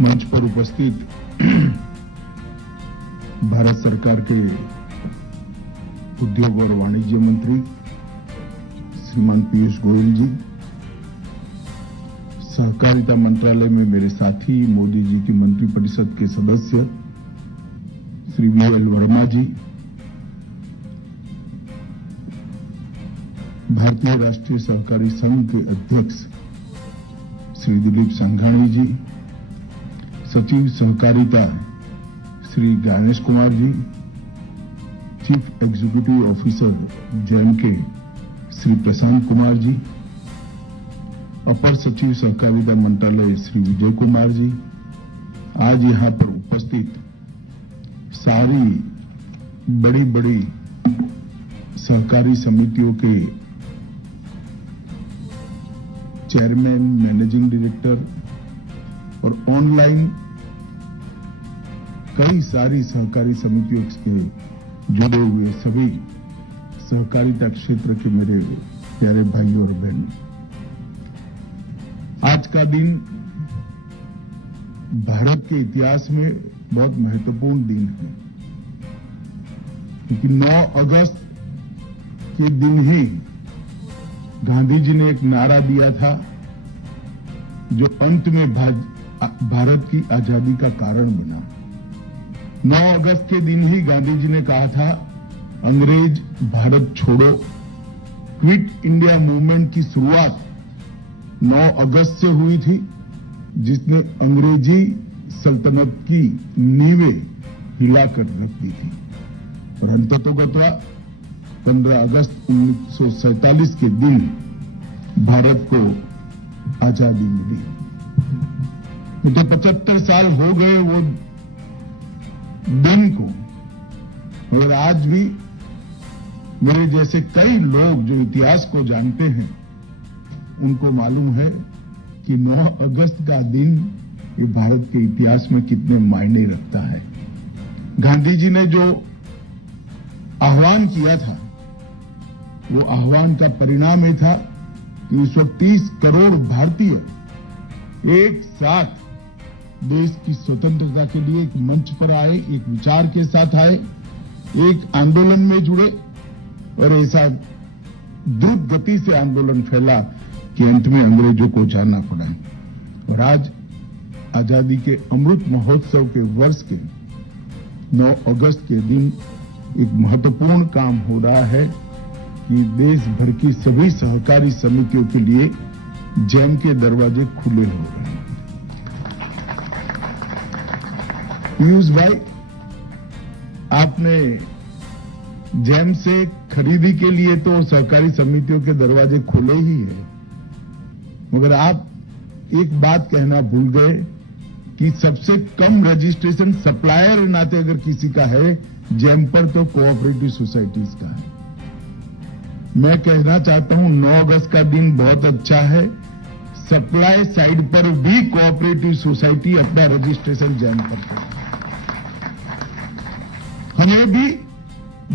मंच पर उपस्थित भारत सरकार के उद्योग और वाणिज्य मंत्री श्रीमान पीयूष गोयल जी, सहकारिता मंत्रालय में मेरे साथी मोदी जी की मंत्रिपरिषद के सदस्य श्री वीएल वर्मा जी, भारतीय राष्ट्रीय सहकारी संघ के अध्यक्ष श्री दिलीप संघानी जी, सचिव सहकारिता Shri Gyanesh Kumar ji, chief executive officer जेएमके श्री प्रशांत कुमार जी, अपर सचिव सहकारिता मंत्रालय श्री विजय कुमार जी, आज यहां पर उपस्थित सारी बड़ी बड़ी सहकारी समितियों के चेयरमैन, मैनेजिंग डायरेक्टर और ऑनलाइन कई सारी सहकारी समितियों से जुड़े हुए सभी सहकारिता क्षेत्र के मेरे प्यारे भाइयों और बहनों, आज का दिन भारत के इतिहास में बहुत महत्वपूर्ण दिन है, क्योंकि 9 अगस्त के दिन ही गांधी जी ने एक नारा दिया था जो अंत में भारत की आजादी का कारण बना। 9 अगस्त के दिन ही गांधी जी ने कहा था, अंग्रेज भारत छोड़ो। क्विट इंडिया मूवमेंट की शुरुआत 9 अगस्त से हुई थी, जिसने अंग्रेजी सल्तनत की नींवें हिलाकर रख दी थी और अंततोगत्वा 15 अगस्त 1947 के दिन भारत को आजादी मिली। तो 75 साल हो गए वो दिन को, और आज भी मेरे जैसे कई लोग जो इतिहास को जानते हैं उनको मालूम है कि 9 अगस्त का दिन ये भारत के इतिहास में कितने मायने रखता है। गांधी जी ने जो आह्वान किया था, वो आह्वान का परिणाम ये था कि उस वक्त 30 करोड़ भारतीय एक साथ देश की स्वतंत्रता के लिए एक मंच पर आए, एक विचार के साथ आए, एक आंदोलन में जुड़े और ऐसा द्रुत गति से आंदोलन फैला कि अंत में अंग्रेजों को जाना पड़ा। और आज आजादी के अमृत महोत्सव के वर्ष के 9 अगस्त के दिन एक महत्वपूर्ण काम हो रहा है कि देश भर की सभी सहकारी समितियों के लिए जैम के दरवाजे खुले हो रहे हैं। पीयूष भाई, आपने जैम से खरीदी के लिए तो सहकारी समितियों के दरवाजे खुले ही है, मगर आप एक बात कहना भूल गए कि सबसे कम रजिस्ट्रेशन सप्लायर नाते अगर किसी का है जैम पर तो कोऑपरेटिव सोसाइटीज का है। मैं कहना चाहता हूं 9 अगस्त का दिन बहुत अच्छा है, सप्लाई साइड पर भी कोऑपरेटिव सोसाइटी अपना रजिस्ट्रेशन जैम पर करे। हमें भी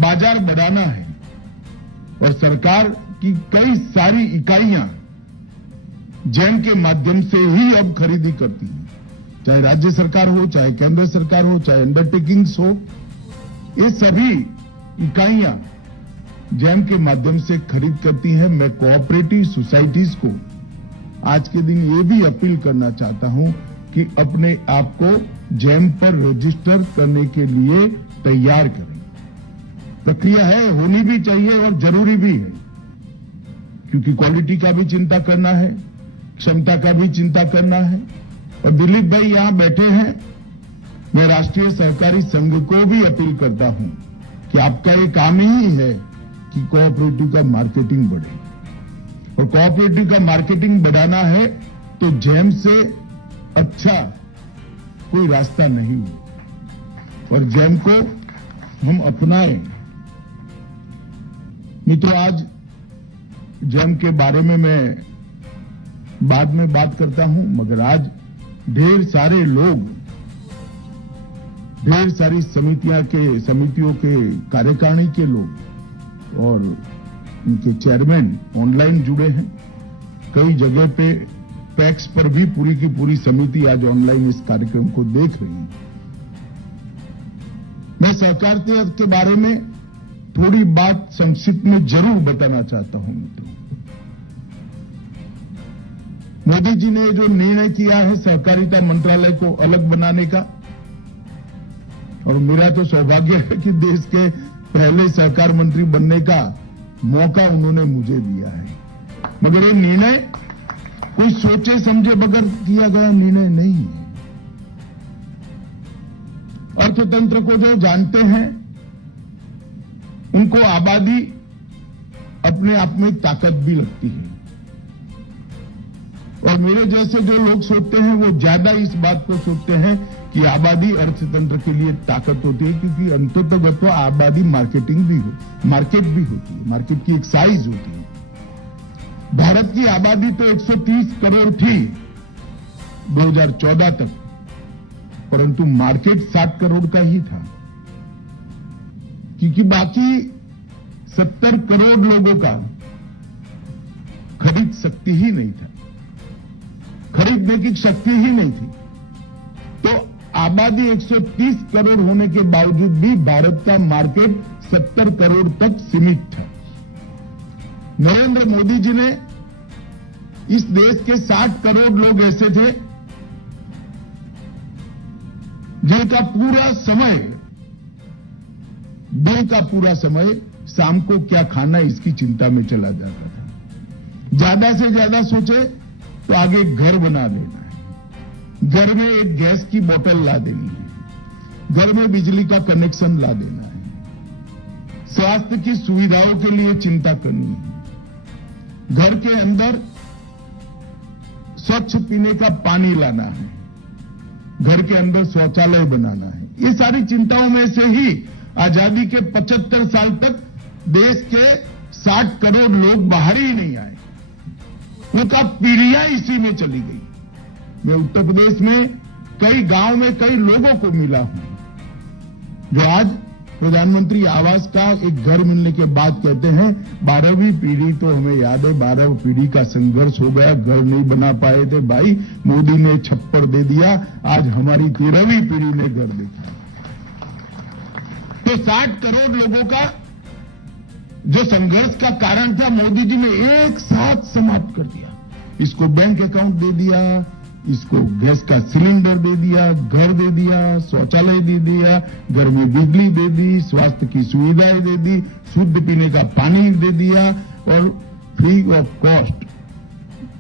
बाजार बढ़ाना है और सरकार की कई सारी इकाइयां जैम के माध्यम से ही अब खरीदी करती हैं, चाहे राज्य सरकार हो, चाहे केंद्र सरकार हो, चाहे अंडरटेकिंग्स हो, ये सभी इकाइयां जैम के माध्यम से खरीद करती हैं। मैं कोऑपरेटिव सोसाइटीज को आज के दिन ये भी अपील करना चाहता हूं कि अपने आप को जैम पर रजिस्टर करने के लिए तैयार करें। प्रक्रिया है, होनी भी चाहिए और जरूरी भी है, क्योंकि क्वालिटी का भी चिंता करना है, क्षमता का भी चिंता करना है। और दिलीप भाई यहां बैठे हैं, मैं राष्ट्रीय सहकारी संघ को भी अपील करता हूं कि आपका ये काम ही है कि कोऑपरेटिव का मार्केटिंग बढ़े, और कोऑपरेटिव का मार्केटिंग बढ़ाना है तो जैम से अच्छा कोई रास्ता नहीं हो, और जैम को हम अपनाएं। मित्रों, आज जैम के बारे में मैं बाद में बात करता हूं, मगर आज ढेर सारे लोग, ढेर सारी समितियों के कार्यकारिणी के लोग और उनके चेयरमैन ऑनलाइन जुड़े हैं। कई जगह पे पैक्स पर भी पूरी की पूरी समिति आज ऑनलाइन इस कार्यक्रम को देख रही है। मैं सहकारिता के बारे में थोड़ी बात संक्षिप्त में जरूर बताना चाहता हूं मित्रों। मोदी जी ने जो निर्णय किया है सहकारिता मंत्रालय को अलग बनाने का, और मेरा तो सौभाग्य है कि देश के पहले सहकार मंत्री बनने का मौका उन्होंने मुझे दिया है, मगर ये निर्णय कोई सोचे समझे बगैर किया गया निर्णय नहीं है। अर्थतंत्र को जो जानते हैं उनको आबादी अपने आप में ताकत भी लगती है, और मेरे जैसे जो लोग सोचते हैं वो ज्यादा इस बात को सोचते हैं कि आबादी अर्थतंत्र के लिए ताकत होती है, क्योंकि अंततः आबादी मार्केट भी होती है, मार्केट की एक साइज होती है। भारत की आबादी तो 130 करोड़ थी 2014 तक, परंतु मार्केट 60 करोड़ का ही था, क्योंकि बाकी 70 करोड़ लोगों का खरीद शक्ति ही नहीं था, खरीदने की शक्ति ही नहीं थी। तो आबादी 130 करोड़ होने के बावजूद भी भारत का मार्केट 70 करोड़ तक सीमित था। नरेंद्र मोदी जी ने इस देश के 60 करोड़ लोग ऐसे थे जिनका पूरा समय, दिन का पूरा समय शाम को क्या खाना इसकी चिंता में चला जाता था। ज्यादा से ज्यादा सोचे तो आगे घर बना लेना है, घर में एक गैस की बोतल ला देनी है, घर में बिजली का कनेक्शन ला देना है, स्वास्थ्य की सुविधाओं के लिए चिंता करनी है, घर के अंदर स्वच्छ पीने का पानी लाना है, घर के अंदर शौचालय बनाना है। ये सारी चिंताओं में से ही आजादी के 75 साल तक देश के 60 करोड़ लोग बाहर ही नहीं आए, उनका पीढ़ियां इसी में चली गई। मैं उत्तर प्रदेश में कई गांव में कई लोगों को मिला हूं जो आज प्रधानमंत्री आवास का एक घर मिलने के बाद कहते हैं 12वीं पीढ़ी तो हमें याद है, 12वीं पीढ़ी का संघर्ष हो गया, घर नहीं बना पाए थे भाई, मोदी ने छप्पर दे दिया, आज हमारी 13वीं पीढ़ी ने घर देखा। तो 60 करोड़ लोगों का जो संघर्ष का कारण था मोदी जी ने एक साथ समाप्त कर दिया। इसको बैंक अकाउंट दे दिया, इसको गैस का सिलेंडर दे दिया, घर दे दिया, शौचालय दे दिया, घर में बिजली दे दी, स्वास्थ्य की सुविधाएं दे दी, शुद्ध पीने का पानी दे दिया, और फ्री ऑफ कॉस्ट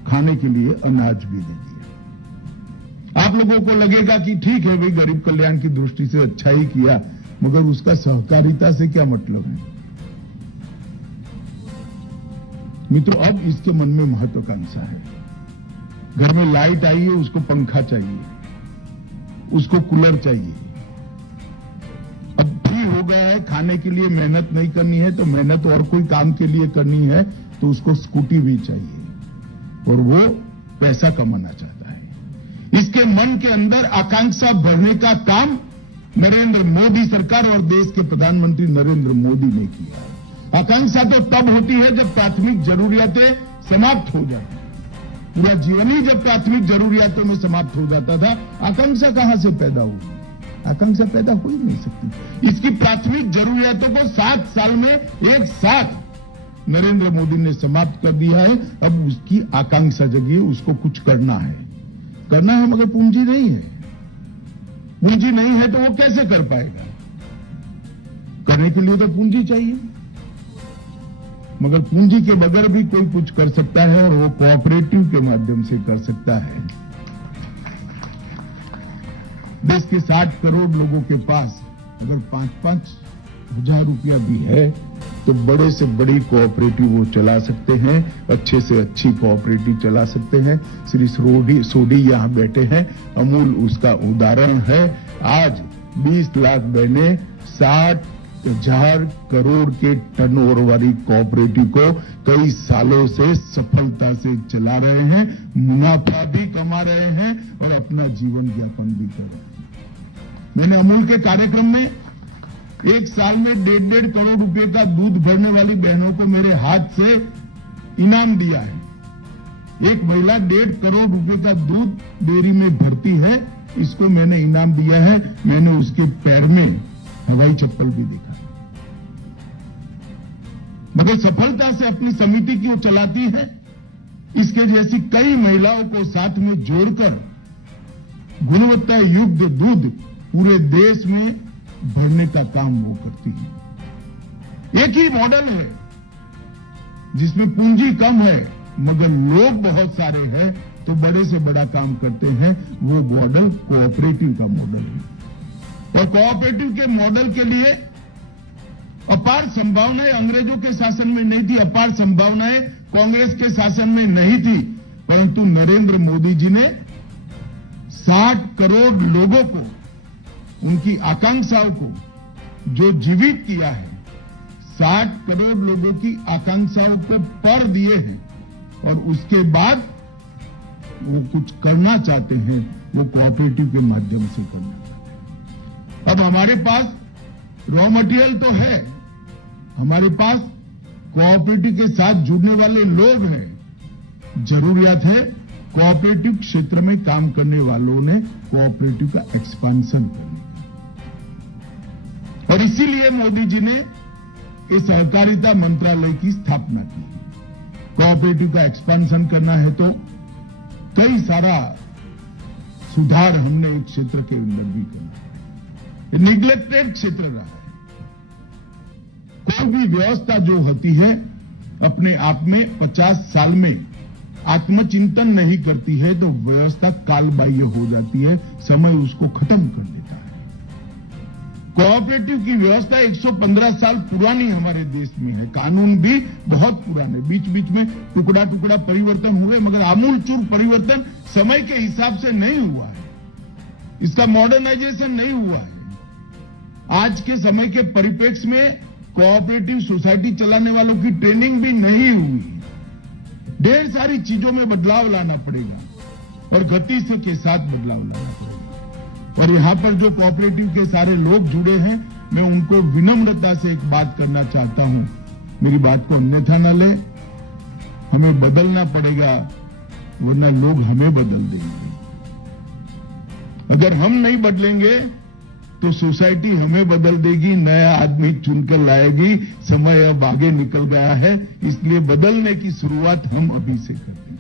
खाने के लिए अनाज भी दे दिया। आप लोगों को लगेगा कि ठीक है भाई, गरीब कल्याण की दृष्टि से अच्छा ही किया, मगर उसका सहकारिता से क्या मतलब है मित्रों? अब इसके मन में महत्वाकांक्षा है। घर में लाइट आई है, उसको पंखा चाहिए, उसको कूलर चाहिए। अब फ्री हो गया है, खाने के लिए मेहनत नहीं करनी है, तो मेहनत और कोई काम के लिए करनी है तो उसको स्कूटी भी चाहिए, और वो पैसा कमाना चाहता है। इसके मन के अंदर आकांक्षा भरने का काम नरेंद्र मोदी सरकार और देश के प्रधानमंत्री नरेंद्र मोदी ने किया। आकांक्षा तो तब होती है जब प्राथमिक जरूरियातें समाप्त हो जाती। पूरा जीवन ही जब प्राथमिक जरूरियातों में समाप्त हो जाता था, आकांक्षा कहां से पैदा होगी? आकांक्षा पैदा हो ही नहीं सकती। इसकी प्राथमिक जरूरियातों को 7 साल में एक साथ नरेंद्र मोदी ने समाप्त कर दिया है। अब उसकी आकांक्षा जगी, उसको कुछ करना है मगर पूंजी नहीं है। पूंजी नहीं है तो वो कैसे कर पाएगा? करने के लिए तो पूंजी चाहिए, मगर पूंजी के बगैर भी कोई कुछ कर सकता है, और वो कोऑपरेटिव के माध्यम से कर सकता है। देश के 60 करोड़ लोगों के पास अगर 5-5 हजार रुपया भी है तो बड़े से बड़ी कोऑपरेटिव वो चला सकते हैं, अच्छे से अच्छी कोऑपरेटिव चला सकते हैं। श्री सोडी यहां बैठे हैं, अमूल उसका उदाहरण है। आज 20 लाख बहनें 60,000 करोड़ के टर्नओवर वाली कोऑपरेटिव को कई सालों से सफलता से चला रहे हैं, मुनाफा भी कमा रहे हैं और अपना जीवन यापन भी कर रहे हैं। मैंने अमूल के कार्यक्रम में एक साल में 1.5 करोड़ रुपए का दूध भरने वाली बहनों को मेरे हाथ से इनाम दिया है। एक महिला 1.5 करोड़ रुपए का दूध डेयरी में भरती है, इसको मैंने इनाम दिया है। मैंने उसके पैर में हवाई चप्पल भी देखा, मगर सफलता से अपनी समिति की वो चलाती है। इसके जैसी कई महिलाओं को साथ में जोड़कर गुणवत्ता युक्त दूध पूरे देश में भरने का काम वो करती है। एक ही मॉडल है जिसमें पूंजी कम है मगर लोग बहुत सारे हैं, तो बड़े से बड़ा काम करते हैं। वो मॉडल कोऑपरेटिव का मॉडल है और कोऑपरेटिव के मॉडल के लिए अपार संभावनाएं अंग्रेजों के शासन में नहीं थी, अपार संभावनाएं कांग्रेस के शासन में नहीं थी, परंतु नरेंद्र मोदी जी ने 60 करोड़ लोगों को, उनकी आकांक्षाओं को जो जीवित किया है, 60 करोड़ लोगों की आकांक्षाओं को पर दिए हैं और उसके बाद वो कुछ करना चाहते हैं, वो कोऑपरेटिव के माध्यम से करना चाहते हैं। अब हमारे पास रॉ मटेरियल तो है, हमारे पास कोऑपरेटिव के साथ जुड़ने वाले लोग हैं। जरूरियात है कोऑपरेटिव क्षेत्र में काम करने वालों ने कोऑपरेटिव का एक्सपेंशन करने का, और इसीलिए मोदी जी ने इस सहकारिता मंत्रालय की स्थापना की। कोऑपरेटिव का एक्सपेंशन करना है तो कई सारा सुधार हमने इस क्षेत्र के अंदर भी करना है। निग्लेक्टेड क्षेत्र रहा है। कोई भी व्यवस्था जो होती है अपने आप में 50 साल में आत्मचिंतन नहीं करती है तो व्यवस्था कालबाह्य हो जाती है, समय उसको खत्म कर देता है। कोऑपरेटिव की व्यवस्था 115 साल पुरानी हमारे देश में है, कानून भी बहुत पुराने, बीच बीच में टुकड़ा टुकड़ा परिवर्तन हुए मगर आमूलचूल परिवर्तन समय के हिसाब से नहीं हुआ है, इसका मॉडर्नाइजेशन नहीं हुआ है। आज के समय के परिप्रेक्ष्य में कोऑपरेटिव सोसाइटी चलाने वालों की ट्रेनिंग भी नहीं हुई, ढेर सारी चीजों में बदलाव लाना पड़ेगा और गति से के साथ बदलाव लाना पड़ेगा। और यहां पर जो कोऑपरेटिव के सारे लोग जुड़े हैं, मैं उनको विनम्रता से एक बात करना चाहता हूं, मेरी बात को अन्यथा न ले, हमें बदलना पड़ेगा वरना लोग हमें बदल देंगे। अगर हम नहीं बदलेंगे तो सोसाइटी हमें बदल देगी, नया आदमी चुनकर लाएगी। समय अब आगे निकल गया है, इसलिए बदलने की शुरुआत हम अभी से करते हैं।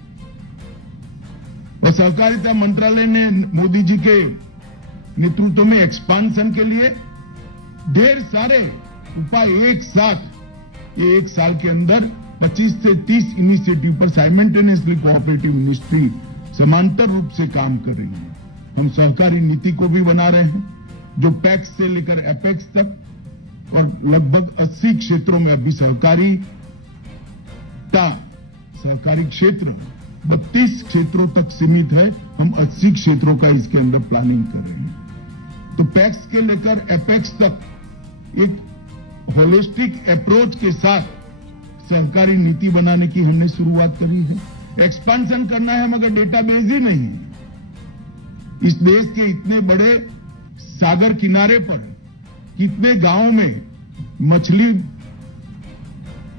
और सहकारिता मंत्रालय ने मोदी जी के नेतृत्व में एक्सपांशन के लिए ढेर सारे उपाय एक साथ, ये एक साल के अंदर 25 से 30 इनिशिएटिव पर साइमल्टेनियसली कोऑपरेटिव मिनिस्ट्री समांतर रूप से काम कर रही है। हम सहकारी नीति को भी बना रहे हैं जो पैक्स से लेकर एपेक्स तक, और लगभग 80 क्षेत्रों में अभी सहकारी क्षेत्र 32 क्षेत्रों तक सीमित है, हम 80 क्षेत्रों का इसके अंदर प्लानिंग कर रहे हैं। तो पैक्स के लेकर एपेक्स तक एक होलिस्टिक अप्रोच के साथ सहकारी नीति बनाने की हमने शुरुआत करी है। एक्सपेंशन करना है मगर डेटाबेस ही नहीं है। इस देश के इतने बड़े सागर किनारे पर कितने गांवों में मछली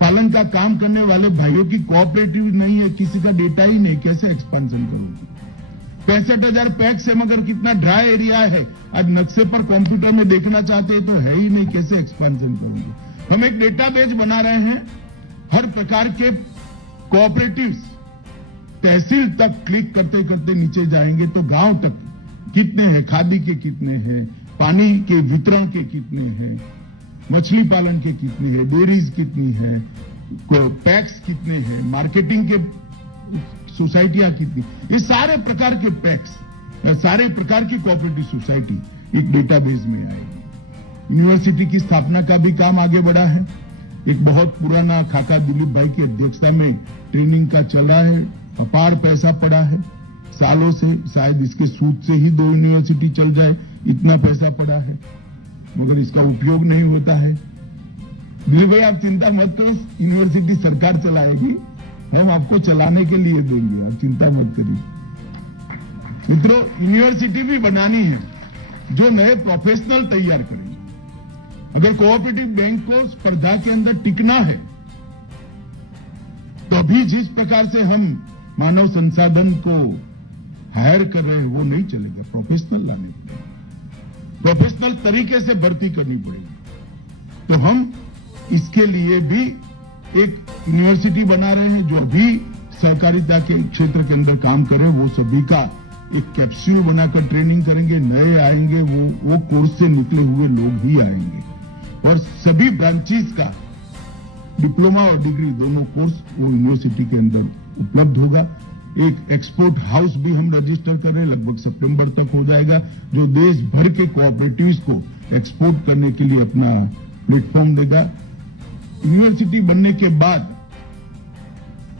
पालन का काम करने वाले भाइयों की कोऑपरेटिव नहीं है, किसी का डेटा ही नहीं, कैसे एक्सपेंशन करूंगी? 65,000 पैक्स है मगर कितना ड्राई एरिया है, आज नक्शे पर कंप्यूटर में देखना चाहते हैं तो है ही नहीं, कैसे एक्सपेंशन करूंगी? हम एक डेटाबेस बना रहे हैं, हर प्रकार के कोऑपरेटिव्स तहसील तक क्लिक करते करते नीचे जाएंगे तो गांव तक कितने हैं, खादी के कितने हैं, पानी के वितरण के कितने हैं, मछली पालन के कितने हैं, डेयरीज कितनी है, पैक्स कितने हैं, मार्केटिंग के सोसाइटियां कितनी, ये सारे प्रकार के पैक्स, सारे प्रकार की कोऑपरेटिव सोसाइटी एक डेटाबेस में आएगी। यूनिवर्सिटी की स्थापना का भी काम आगे बढ़ा है। एक बहुत पुराना खाका दिलीप भाई की अध्यक्षता में ट्रेनिंग का चल रहा है, अपार पैसा पड़ा है सालों से, शायद इसके सूद से ही 2 यूनिवर्सिटी चल जाए, इतना पैसा पड़ा है मगर इसका उपयोग नहीं होता है। दिलीप भाई आप चिंता मत करो, यूनिवर्सिटी सरकार चलाएगी, हम आपको चलाने के लिए देंगे, आप चिंता मत करिए। मित्रों, यूनिवर्सिटी भी बनानी है जो नए प्रोफेशनल तैयार करेंगे। अगर कोऑपरेटिव बैंक को स्पर्धा के अंदर टिकना है तो अभी जिस प्रकार से हम मानव संसाधन को हायर कर रहे हैं, वो नहीं चलेगा। प्रोफेशनल लाने पड़ेगा, प्रोफेशनल तरीके से भर्ती करनी पड़ेगी। तो हम इसके लिए भी एक यूनिवर्सिटी बना रहे हैं, जो अभी सहकारिता के क्षेत्र के अंदर काम करे वो सभी का एक कैप्सूल बनाकर ट्रेनिंग करेंगे। नए आएंगे वो कोर्स से निकले हुए लोग ही आएंगे, और सभी ब्रांचेस का डिप्लोमा और डिग्री दोनों कोर्स वो यूनिवर्सिटी के अंदर उपलब्ध होगा। एक एक्सपोर्ट हाउस भी हम रजिस्टर कर रहे हैं, लगभग सितंबर तक हो जाएगा, जो देश भर के कोऑपरेटिव्स को एक्सपोर्ट करने के लिए अपना प्लेटफॉर्म देगा। यूनिवर्सिटी बनने के बाद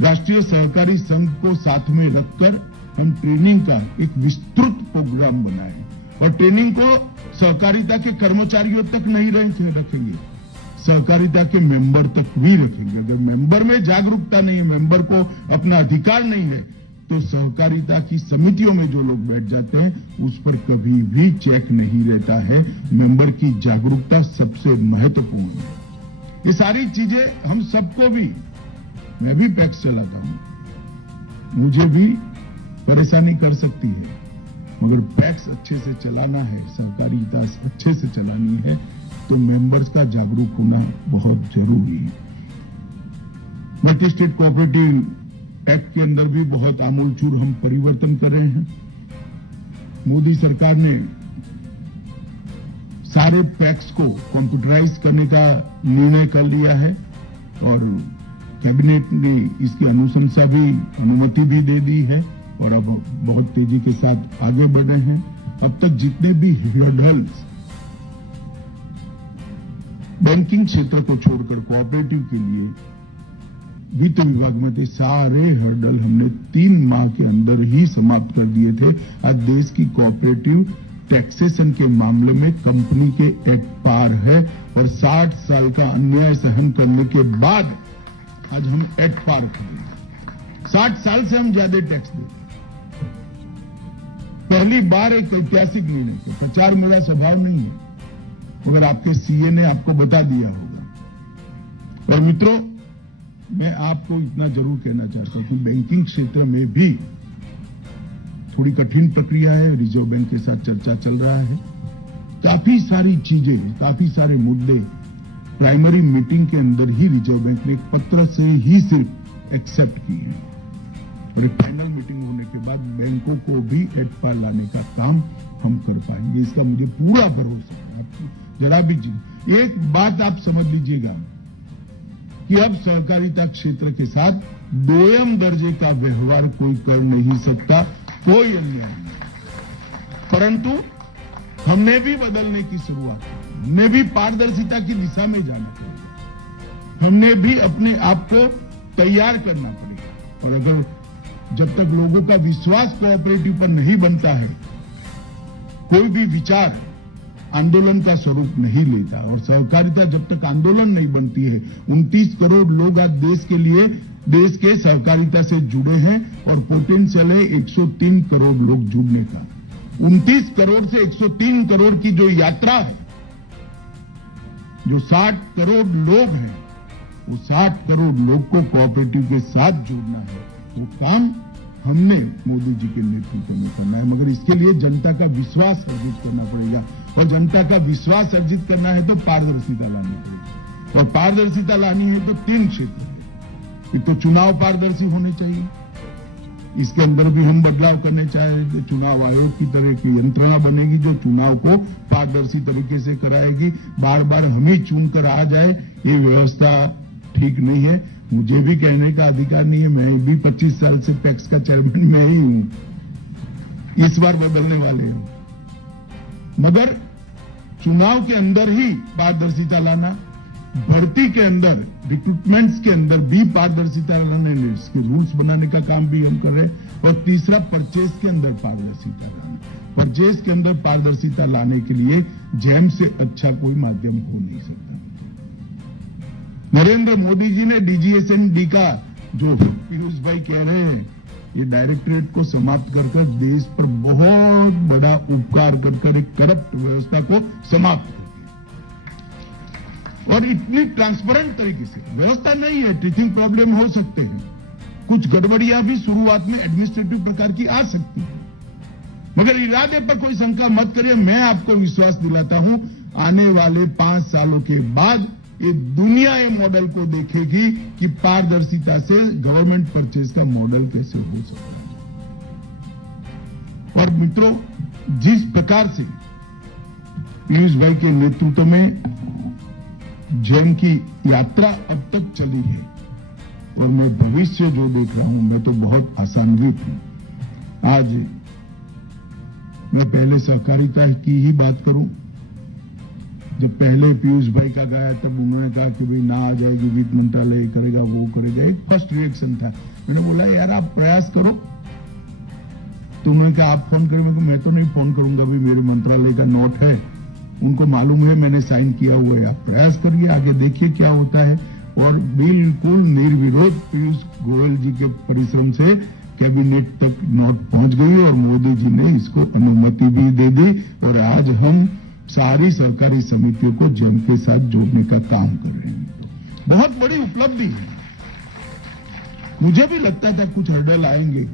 राष्ट्रीय सहकारी संघ को साथ में रखकर हम ट्रेनिंग का एक विस्तृत प्रोग्राम बनाएं, और ट्रेनिंग को सहकारिता के कर्मचारियों तक नहीं रखेंगे, सहकारिता के मेंबर तक भी रखेंगे। अगर मेंबर में जागरूकता नहीं है, मेंबर को अपना अधिकार नहीं है, तो सहकारिता की समितियों में जो लोग बैठ जाते हैं उस पर कभी भी चेक नहीं रहता है। मेंबर की जागरूकता सबसे महत्वपूर्ण है। ये सारी चीजें हम सबको भी, मैं भी पैक्स चलाता हूं, मुझे भी परेशानी कर सकती है, मगर पैक्स अच्छे से चलाना है, सहकारिता अच्छे से चलानी है, तो मेंबर्स का जागरूक होना बहुत जरूरी है। मल्टी स्टेट कोऑपरेटिव एक्ट के अंदर भी बहुत आमूलचूल हम परिवर्तन कर रहे हैं। मोदी सरकार ने सारे पैक्स को कंप्यूटराइज करने का निर्णय कर लिया है, और कैबिनेट ने इसकी अनुशंसा भी, अनुमति भी दे दी है, और अब बहुत तेजी के साथ आगे बढ़ रहे हैं। अब तक जितने भी हर्डल्स बैंकिंग क्षेत्र को छोड़कर कोऑपरेटिव के लिए वित्त विभाग में थे, सारे हर्डल हमने 3 माह के अंदर ही समाप्त कर दिए थे। आज देश की कोऑपरेटिव टैक्सेशन के मामले में कंपनी के एक पार है, और 60 साल का अन्याय सहन करने के बाद आज हम एट पार करेंगे। 60 साल से हम ज्यादा टैक्स देते, पहली बार एक ऐतिहासिक निर्णय। प्रचार मेरा स्वभाव नहीं है, मगर आपके सीए ने आपको बता दिया होगा। और मित्रों, मैं आपको इतना जरूर कहना चाहता हूं कि बैंकिंग क्षेत्र में भी थोड़ी कठिन प्रक्रिया है। रिजर्व बैंक के साथ चर्चा चल रहा है, काफी सारी चीजें, काफी सारे मुद्दे प्राइमरी मीटिंग के अंदर ही रिजर्व बैंक ने एक पत्र से ही सिर्फ एक्सेप्ट की है, और एक फाइनल मीटिंग होने के बाद बैंकों को भी एट पार लाने का काम हम कर पाएंगे, इसका मुझे पूरा भरोसा है। आपको जरा भी एक बात आप समझ लीजिएगा कि अब सहकारिता क्षेत्र के साथ दोयम दर्जे का व्यवहार कोई कर नहीं सकता, कोई अन्याय नहीं। परंतु हमने भी बदलने की शुरुआत की, हमने भी पारदर्शिता की दिशा में जाना पड़ेगा, हमने भी अपने आप को तैयार करना पड़ेगा। और अगर जब तक लोगों का विश्वास कोऑपरेटिव पर नहीं बनता है, कोई भी विचार आंदोलन का स्वरूप नहीं लेता, और सहकारिता जब तक आंदोलन नहीं बनती है, 29 करोड़ लोग आज देश के लिए, देश के सहकारिता से जुड़े हैं, और पोटेंशियल है 103 करोड़ लोग जुड़ने का। 29 करोड़ से 103 करोड़ की जो यात्रा है, जो 60 करोड़ लोग हैं, वो 60 करोड़ लोग को कोऑपरेटिव के साथ जोड़ना है, वो काम हमने मोदी जी के नेतृत्व में करना है। मगर इसके लिए जनता का विश्वास अर्जित करना पड़ेगा, और जनता का विश्वास अर्जित करना है तो पारदर्शिता लानी पड़ेगी, और पारदर्शिता लानी है तो 3 क्षेत्र है। एक तो चुनाव पारदर्शी होने चाहिए, इसके अंदर भी हम बदलाव करने चाहेंगे। चुनाव आयोग की तरह की यंत्रणा बनेगी जो चुनाव को पारदर्शी तरीके से कराएगी। बार बार हम ही चुनकर आ जाए, ये व्यवस्था ठीक नहीं है। मुझे भी कहने का अधिकार नहीं है, मैं भी 25 साल से पैक्स का चेयरमैन मैं ही हूं, इस बार बदलने वाले हूं। मगर चुनाव के अंदर ही पारदर्शिता लाना, भर्ती के अंदर, रिक्रूटमेंट्स के अंदर भी पारदर्शिता लाने, इसके रूल्स बनाने का काम भी हम कर रहे हैं। और तीसरा, परचेज के अंदर पारदर्शिता लाना। परचेज के अंदर पारदर्शिता लाने के लिए जैम से अच्छा कोई माध्यम हो नहीं सकता। नरेंद्र मोदी जी ने डीजीएसएनडी का, जो पीयूष भाई कह रहे हैं, ये डायरेक्टरेट को समाप्त कर देश पर बहुत बड़ा उपकार कर एक करप्ट व्यवस्था को समाप्त कर दिया। और इतनी ट्रांसपेरेंट तरीके से व्यवस्था नहीं है, टीचिंग प्रॉब्लम हो सकते हैं, कुछ गड़बड़ियां भी शुरुआत में एडमिनिस्ट्रेटिव प्रकार की आ सकती है, मगर इरादे पर कोई शंका मत करिए। मैं आपको विश्वास दिलाता हूं, आने वाले 5 सालों के बाद ये दुनिया ये मॉडल को देखेगी कि पारदर्शिता से गवर्नमेंट परचेज का मॉडल कैसे हो सकता है। और मित्रों, जिस प्रकार से पीयूष भाई के नेतृत्व में जेम की यात्रा अब तक चली है और मैं भविष्य जो देख रहा हूं, मैं तो बहुत आशान्वित हूं। आज मैं पहले सहकारिता की ही बात करूं, जब पहले पीयूष भाई का गया तब उन्होंने कहा कि भाई ना आ जाएगी, वित्त मंत्रालय करेगा, वो करेगा। एक फर्स्ट रिएक्शन था, मैंने बोला यार आप प्रयास करो। तो उन्होंने कहा आप फोन करें, मैं तो नहीं फोन करूंगा, भी मेरे मंत्रालय का नोट है, उनको मालूम है मैंने साइन किया हुआ है, आप प्रयास करिए, आगे देखिए क्या होता है। और बिल्कुल निर्विरोध पीयूष गोयल जी के परिश्रम से कैबिनेट तक नोट पहुंच गई और मोदी जी ने इसको अनुमति भी दे दी और आज हम सारी सरकारी समितियों को जेम के साथ जोड़ने का काम कर रहे हैं। बहुत बड़ी उपलब्धि है। मुझे भी लगता था कुछ हर्डल आएंगे,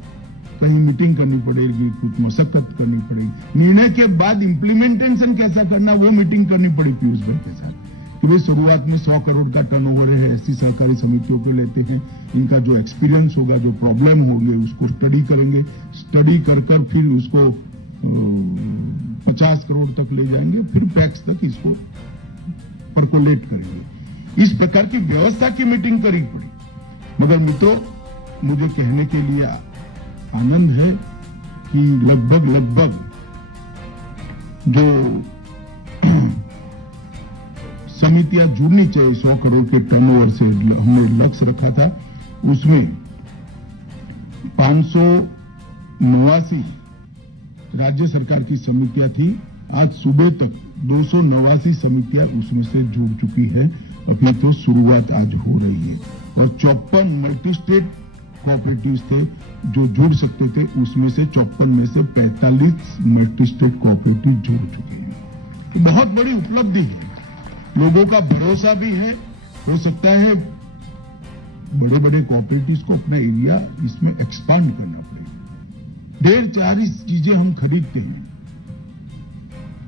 कहीं मीटिंग करनी पड़ेगी, कुछ मशक्कत करनी पड़ेगी। निर्णय के बाद इंप्लीमेंटेशन कैसा करना, वो मीटिंग करनी पड़ी पीयूष भाई के साथ कि भाई शुरुआत में 100 करोड़ का टर्नओवर है, ऐसी सहकारी समितियों को लेते हैं, इनका जो एक्सपीरियंस होगा, जो प्रॉब्लम होंगे उसको स्टडी करेंगे, स्टडी कर फिर उसको 50 करोड़ तक ले जाएंगे, फिर पैक्स तक इसको परकोलेट करेंगे। इस प्रकार की व्यवस्था की मीटिंग करनी पड़ी। मगर मित्रों, मुझे कहने के लिए आनंद है कि लगभग जो समितियां जुड़नी चाहिए 100 करोड़ के टर्नओवर से हमने लक्ष्य रखा था, उसमें 589 राज्य सरकार की समितियां थी। आज सुबह तक 289 समितियां उसमें से जुड़ चुकी है। अभी तो शुरुआत आज हो रही है और 54 मल्टी स्टेट कोऑपरेटिव्स थे जो जुड़ सकते थे, उसमें से 54 में से 45 मल्टी स्टेट कोऑपरेटिव जुड़ चुके हैं। तो बहुत बड़ी उपलब्धि है, लोगों का भरोसा भी है। हो सकता है बड़े बड़े कोऑपरेटिव्स को अपना एरिया इसमें एक्सपांड करना पड़ेगा। ढेर सारी चीजें हम खरीदते हैं,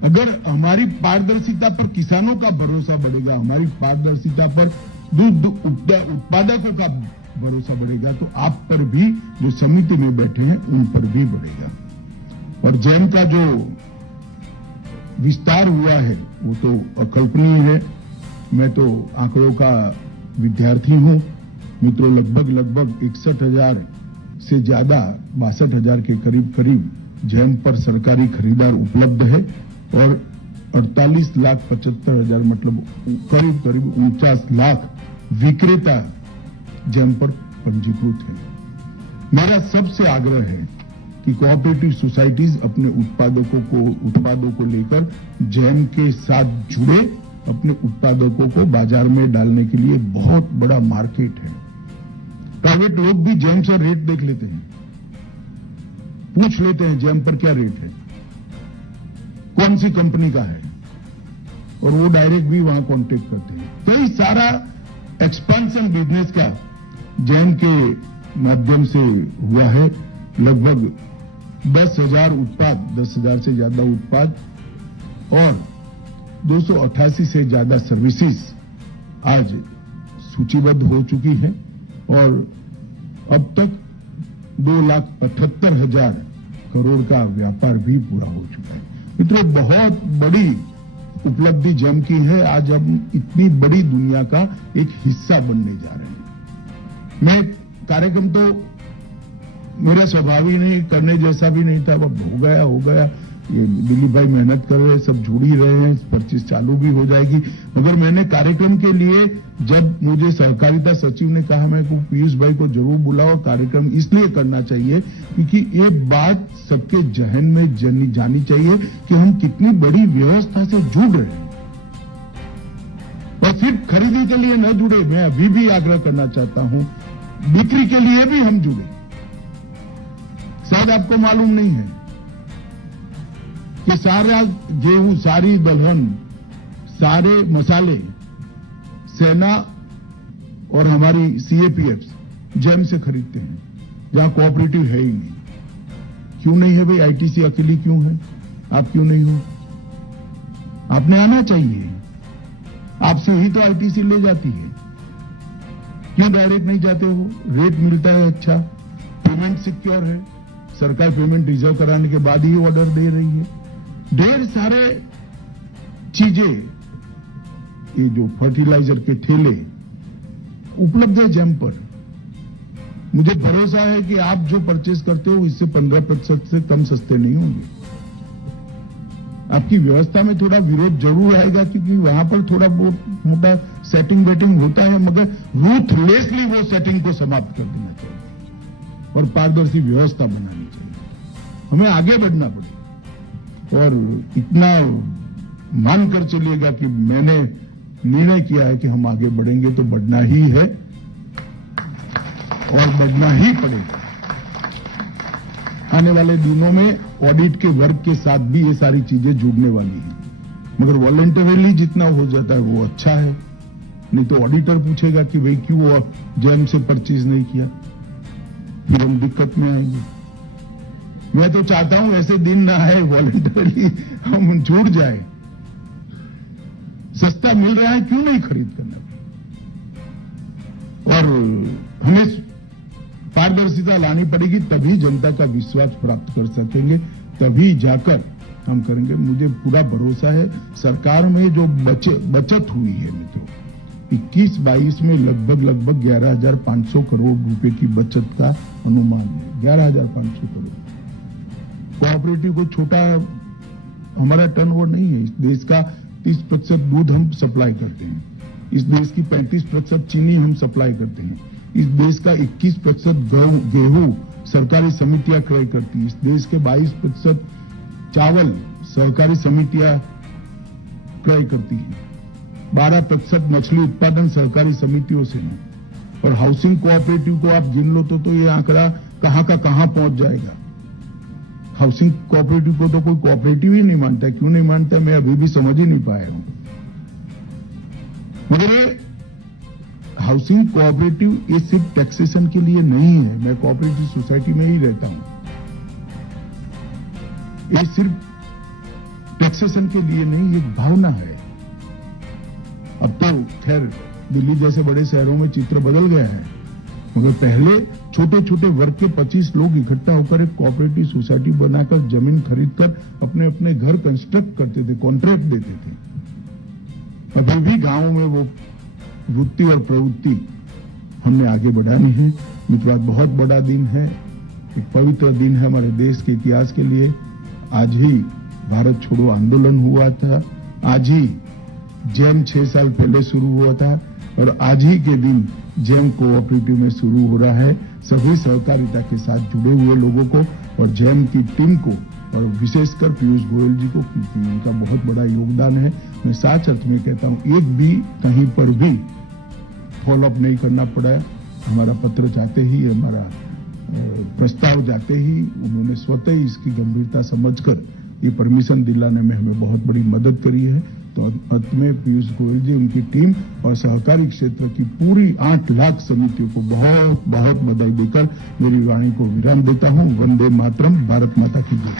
अगर हमारी पारदर्शिता पर किसानों का भरोसा बढ़ेगा, हमारी पारदर्शिता पर दूध उत्पादकों का भरोसा बढ़ेगा, तो आप पर भी जो समिति में बैठे हैं उन पर भी बढ़ेगा। और जेम का जो विस्तार हुआ है वो तो अकल्पनीय है। मैं तो आंकड़ों का विद्यार्थी हूं मित्रों, लगभग 61,000 से ज्यादा 62,000 के करीब जेम पर सरकारी खरीदार उपलब्ध है और 48,75,000 मतलब करीब 49 लाख विक्रेता जेम पर पंजीकृत है। मेरा सबसे आग्रह है कि कोऑपरेटिव सोसाइटीज अपने उत्पादों को लेकर जेम के साथ जुड़े, अपने उत्पादकों को बाजार में डालने के लिए बहुत बड़ा मार्केट है। प्राइवेट लोग भी जेम से रेट देख लेते हैं, पूछ लेते हैं जेम पर क्या रेट है, कौन सी कंपनी का है, और वो डायरेक्ट भी वहां कांटेक्ट करते हैं। तो ये सारा एक्सपेंशन बिजनेस का जेम के माध्यम से हुआ है। लगभग 10,000 उत्पाद, 10,000 से ज्यादा उत्पाद और 288 से ज्यादा सर्विसेज आज सूचीबद्ध हो चुकी है और अब तक 2,78,000 करोड़ का व्यापार भी पूरा हो चुका है। मित्रों, बहुत बड़ी उपलब्धि जेम की है। आज हम इतनी बड़ी दुनिया का एक हिस्सा बनने जा रहे हैं। मैं कार्यक्रम तो मेरा स्वभाव ही नहीं, करने जैसा भी नहीं था, अब हो गया। ये दिलीप भाई मेहनत कर रहे हैं, सब जुड़ ही रहे हैं, पर्चेस चालू भी हो जाएगी। मगर मैंने कार्यक्रम के लिए जब मुझे सहकारिता सचिव ने कहा मैं को पीयूष भाई को जरूर बुलाओ, कार्यक्रम इसलिए करना चाहिए क्योंकि ये बात सबके जहन में जानी चाहिए कि हम कितनी बड़ी व्यवस्था से जुड़ रहे हैं। और सिर्फ खरीदी के लिए न जुड़े, मैं अभी भी आग्रह करना चाहता हूं, बिक्री के लिए भी हम जुड़े। शायद आपको मालूम नहीं है कि सारा गेहूं, सारी दलहन, सारे मसाले सेना और हमारी सीएपीएफ जैम से खरीदते हैं, जहां कोऑपरेटिव है ही नहीं। क्यों नहीं है भाई? आईटीसी अकेली क्यों है? आप क्यों नहीं हो? आपने आना चाहिए, आपसे ही तो आईटीसी ले जाती है। क्यों डायरेक्ट नहीं जाते हो? रेट मिलता है अच्छा, पेमेंट सिक्योर है, सरकार पेमेंट रिजर्व कराने के बाद ही ऑर्डर दे रही है। ढेर सारे चीजें, ये जो फर्टिलाइजर के ठेले उपलब्ध है जैम पर। मुझे भरोसा है कि आप जो परचेज करते हो इससे 15% से कम सस्ते नहीं होंगे। आपकी व्यवस्था में थोड़ा विरोध जरूर आएगा, क्योंकि वहां पर थोड़ा बहुत मोटा सेटिंग वेटिंग होता है, मगर रूथलेसली वो सेटिंग को समाप्त कर देना चाहिए और पारदर्शी व्यवस्था बनानी चाहिए। हमें आगे बढ़ना पड़ेगा और इतना मानकर चलिएगा कि मैंने निर्णय किया है कि हम आगे बढ़ेंगे तो बढ़ना ही है और बढ़ना ही पड़ेगा। आने वाले दिनों में ऑडिट के वर्क के साथ भी ये सारी चीजें जुड़ने वाली हैं, मगर वॉलंटरीली जितना हो जाता है वो अच्छा है। नहीं तो ऑडिटर पूछेगा कि भाई क्यों जैम से परचेज नहीं किया, फिर हम दिक्कत में आएंगे। मैं तो चाहता हूं ऐसे दिन ना आए, वॉलंटरीली हम जुड़ जाए। सस्ता मिल रहा है, क्यों नहीं खरीद करना? और हमें पारदर्शिता लानी पड़ेगी, तभी जनता का विश्वास प्राप्त कर सकेंगे, तभी जाकर हम करेंगे। मुझे पूरा भरोसा है सरकार में जो बचत हुई है मित्रों, 21-22 में लगभग 11,500 करोड़ रुपए की बचत का अनुमान है। 11,500 करोड़। कोऑपरेटिव को छोटा हमारा टर्नओवर नहीं है। इस देश का 30% दूध हम सप्लाई करते हैं, इस देश की 35% चीनी हम सप्लाई करते हैं, इस देश का 21% गेहूं सरकारी समितियां क्रय करती है, इस देश के 22% चावल सहकारी समितियां क्रय करती है, 12% मछली उत्पादन सहकारी समितियों से है। और हाउसिंग कोऑपरेटिव को आप गिन लो तो ये आंकड़ा कहां का कहां पहुंच जाएगा। हाउसिंग कोऑपरेटिव को तो कोई कोऑपरेटिव ही नहीं मानता है। क्यों नहीं मानता है मैं अभी भी समझ ही नहीं पाया हूं। मगर हाउसिंग कोऑपरेटिव ये सिर्फ टैक्सेशन के लिए नहीं है। मैं कोऑपरेटिव सोसाइटी में ही रहता हूं। ये सिर्फ टैक्सेशन के लिए नहीं, ये भावना है। अब तो खैर दिल्ली जैसे बड़े शहरों में चित्र बदल गया है, मगर पहले छोटे छोटे वर्ग के 25 लोग इकट्ठा होकर एक कोऑपरेटिव सोसाइटी बनाकर जमीन खरीदकर अपने अपने घर कंस्ट्रक्ट करते थे, कॉन्ट्रैक्ट देते थे। अभी भी गांवों में वो वृत्ति और प्रवृत्ति हमने आगे बढ़ानी है। मित्रों, बहुत बड़ा दिन है, एक पवित्र दिन है हमारे देश के इतिहास के लिए। आज ही भारत छोड़ो आंदोलन हुआ था, आज ही जैम 6 साल पहले शुरू हुआ था और आज ही के दिन जैम कोऑपरेटिव में शुरू हो रहा है। सभी सहकारिता के साथ जुड़े हुए लोगों को और जैम की टीम को और विशेषकर पीयूष गोयल जी को उनका बहुत बड़ा योगदान है। मैं साच अर्थ में कहता हूं, एक भी कहीं पर भी फॉलोअप नहीं करना पड़ा। हमारा पत्र जाते ही, हमारा प्रस्ताव जाते ही उन्होंने स्वतः ही इसकी गंभीरता समझकर ये परमिशन दिलाने में हमें बहुत बड़ी मदद करी है। तो अंत में पीयूष गोयल जी, उनकी टीम और सहकारी क्षेत्र की पूरी 8 लाख समितियों को बहुत बहुत बधाई देकर मेरी वाणी को विराम देता हूं। वंदे मातरम। भारत माता की जय।